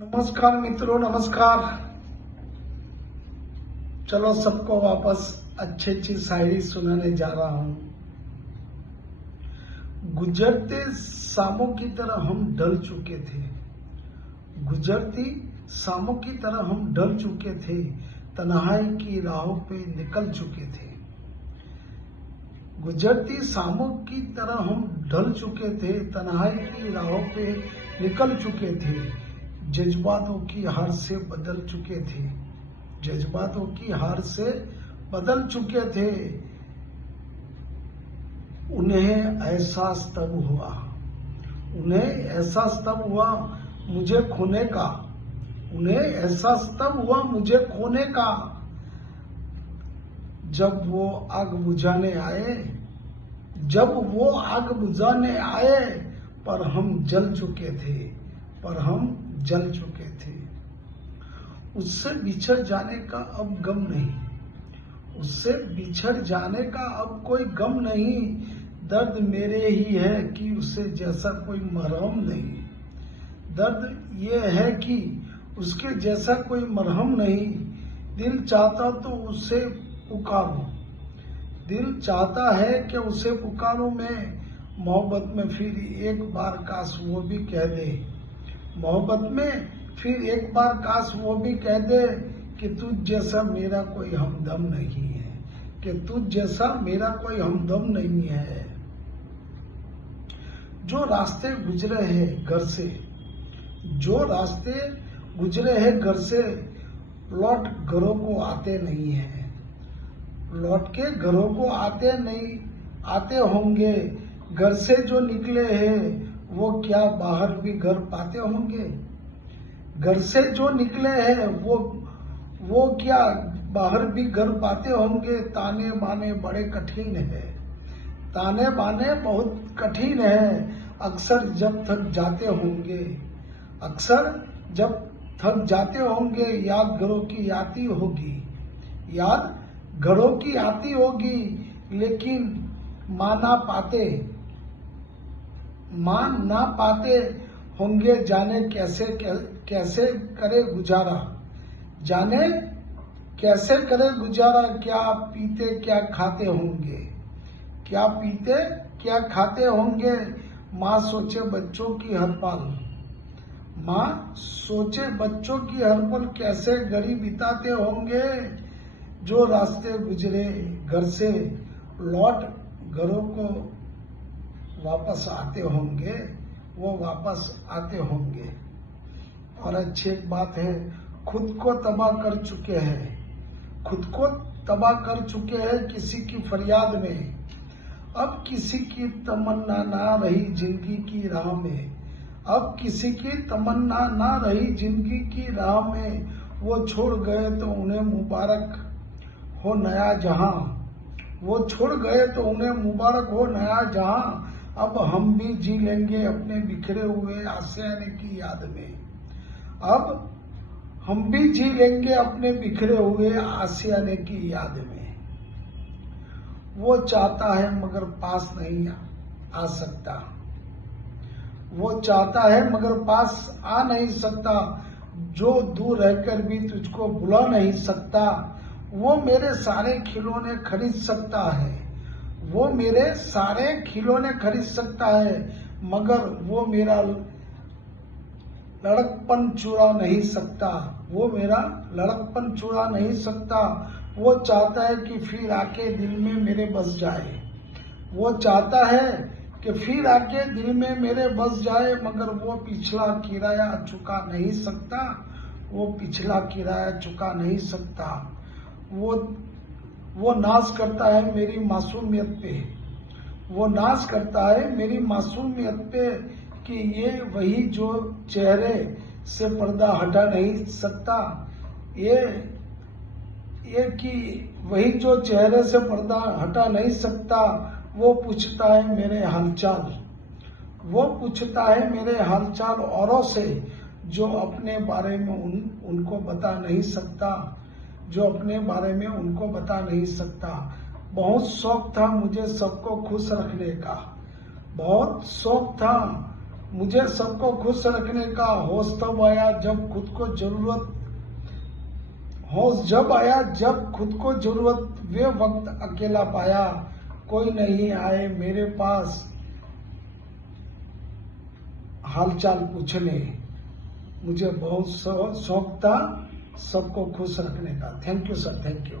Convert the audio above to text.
नमस्कार मित्रों, नमस्कार। चलो सबको वापस अच्छी शायरी सुनाने जा रहा हूं। गुजरते शामों की तरह हम ढल चुके थे, गुजरती शामों की तरह हम ढल चुके थे, तन्हाई की राहों पे निकल चुके थे। गुजरती शामों की तरह हम ढल चुके थे, तन्हाई की राहों पे निकल चुके थे। जज्बातों की हार से बदल चुके थे, जज्बातों की हार से बदल चुके थे। उन्हें एहसास तब हुआ, उन्हें एहसास तब हुआ मुझे खोने का, उन्हें एहसास तब हुआ मुझे खोने का। जब वो आग बुझाने आए, जब वो आग बुझाने आए, पर हम जल चुके थे, पर हम जल चुके थे। उससे बिछड़ जाने का अब गम नहीं, उससे बिछड़ जाने का अब कोई गम नहीं। दर्द मेरे ही है कि उसे जैसा कोई मरहम नहीं, दर्द ये है कि उसके जैसा कोई मरहम नहीं। दिल चाहता तो उसे पुकारूं, दिल चाहता है कि उसे पुकारूं मैं मोहब्बत में फिर एक बार, काश वो भी कह दे, मोहब्बत में फिर एक बार काश वो भी कह दे कि तुझ जैसा मेरा कोई हमदम नहीं है, कि तुझ जैसा मेरा कोई हमदम नहीं है। जो रास्ते गुजरे हैं घर से, जो रास्ते गुजरे हैं घर से, लौट घरों को आते नहीं है, लौट के घरों को आते नहीं, आते होंगे। घर से जो निकले हैं वो क्या बाहर भी घर पाते होंगे, घर से जो निकले हैं वो क्या बाहर भी घर पाते होंगे। ताने बाने बड़े कठिन है, ताने बाने बहुत कठिन है। अक्सर जब थक जाते होंगे, अक्सर जब थक जाते होंगे, याद घरों की आती होगी, याद घरों की आती होगी। लेकिन मान ना पाते होंगे, जाने कैसे कैसे करे गुजारा, जाने कैसे करे गुजारा। क्या पीते क्या खाते होंगे, क्या पीते क्या खाते होंगे। माँ सोचे बच्चों की हर पल, माँ सोचे बच्चों की हर पल, कैसे घड़ी बिताते होंगे। जो रास्ते गुजरे घर से, लौट घरों को वापस आते होंगे, वो वापस आते होंगे। और अच्छी एक बात है, खुद को तबाह कर चुके हैं, खुद को तबाह कर चुके हैं किसी की फरियाद में। अब किसी की तमन्ना ना रही जिंदगी की राह में, अब किसी की तमन्ना ना रही जिंदगी की राह में। वो छोड़ गए तो उन्हें मुबारक हो नया जहां, वो छोड़ गए तो उन्हें मुबारक हो नया जहां। अब हम भी जी लेंगे अपने बिखरे हुए आशियाने की याद में, अब हम भी जी लेंगे अपने बिखरे हुए आशियाने की याद में। वो चाहता है मगर पास नहीं आ सकता, वो चाहता है मगर पास आ नहीं सकता। जो दूर रहकर भी तुझको बुला नहीं सकता, वो मेरे सारे खिलौने खरीद सकता है, वो मेरे सारे खिलौने खरीद सकता है। मगर वो मेरा लड़कपन चुरा नहीं सकता, वो मेरा लड़कपन चुरा नहीं सकता। वो चाहता है कि फिर आके दिल में मेरे बस जाए, वो चाहता है कि फिर आके दिल में मेरे बस जाए। मगर वो पिछला किराया चुका नहीं सकता, वो पिछला किराया चुका नहीं सकता। वो नाज करता है मेरी मासूमियत पे, वो नाज करता है मेरी मासूमियत पे कि ये वही जो चेहरे से पर्दा हटा नहीं सकता, ये कि वही जो चेहरे से पर्दा हटा नहीं सकता। वो पूछता है मेरे हालचाल, वो पूछता है मेरे हालचाल औरों से, जो अपने बारे में उनको बता नहीं सकता, जो अपने बारे में उनको बता नहीं सकता। बहुत शौक था मुझे सबको खुश रखने का, बहुत शौक था मुझे सबको खुश रखने का होश तब आया जब खुद को जरूरत होश जब आया जब खुद को जरूरत वे वक्त अकेला पाया। कोई नहीं आए मेरे पास हालचाल पूछने। मुझे बहुत शौक था सबको खुश रखने का। Thank you sir, thank you.